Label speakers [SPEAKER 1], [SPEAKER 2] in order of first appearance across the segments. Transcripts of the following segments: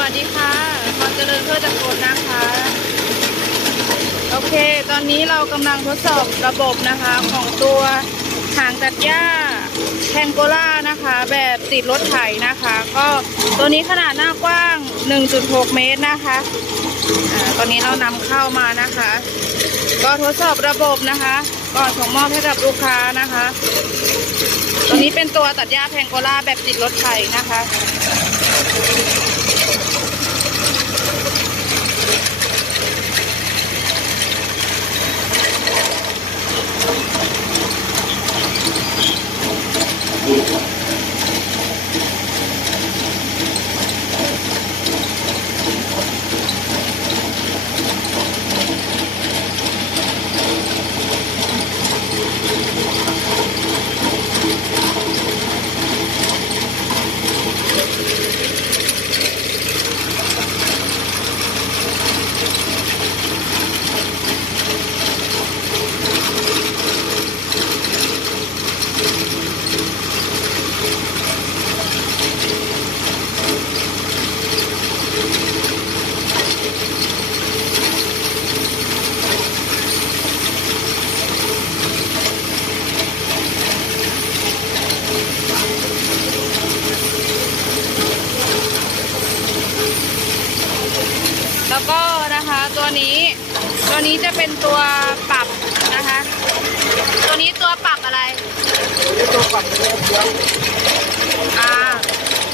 [SPEAKER 1] วัสดีค่ะขอเจริญเพื่อจักรกลนะคะ โอเค ตอนนี้เรากำลังทดสอบระบบนะคะของตัวหางตัดหญ้าแทงโกล่านะคะ แบบติดรถไถนะคะ ก็ตัวนี้ขนาดหน้ากว้าง 1.6 เมตรนะคะอ่าตอนนี้เรานำเข้ามานะคะ ก็ทดสอบระบบนะคะ ก่อนส่งมอบให้กับลูกค้านะคะ ตัวนี้เป็นตัวตัดหญ้าแพงโกล่าแบบติดรถไถนะคะ แล้วก็ ตัวนี้ ตัวนี้จะเป็นตัวปรับนะคะ ตัวนี้ตัวปรับอะไร
[SPEAKER 2] ตัวปรับเยื้อง
[SPEAKER 1] อ่า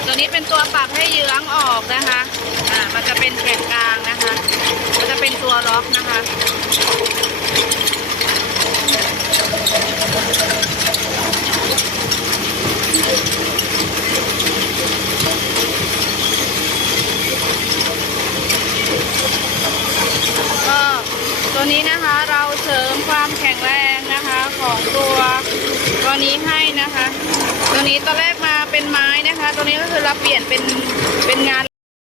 [SPEAKER 1] ตัวนี้เป็นตัวปรับให้เยื้องออกนะคะอ่ามันจะเป็นแกนกลางนะคะ มันจะเป็นตัวล็อกนะคะ ก็ ตัวนี้นะคะเราเสริมความแข็งแรงนะคะของตัวตัวนี้ให้นะคะ ตัวนี้ตอนแรกมาเป็นไม้นะคะ ตัวนี้ก็คือเราเปลี่ยนเป็นเป็นงาน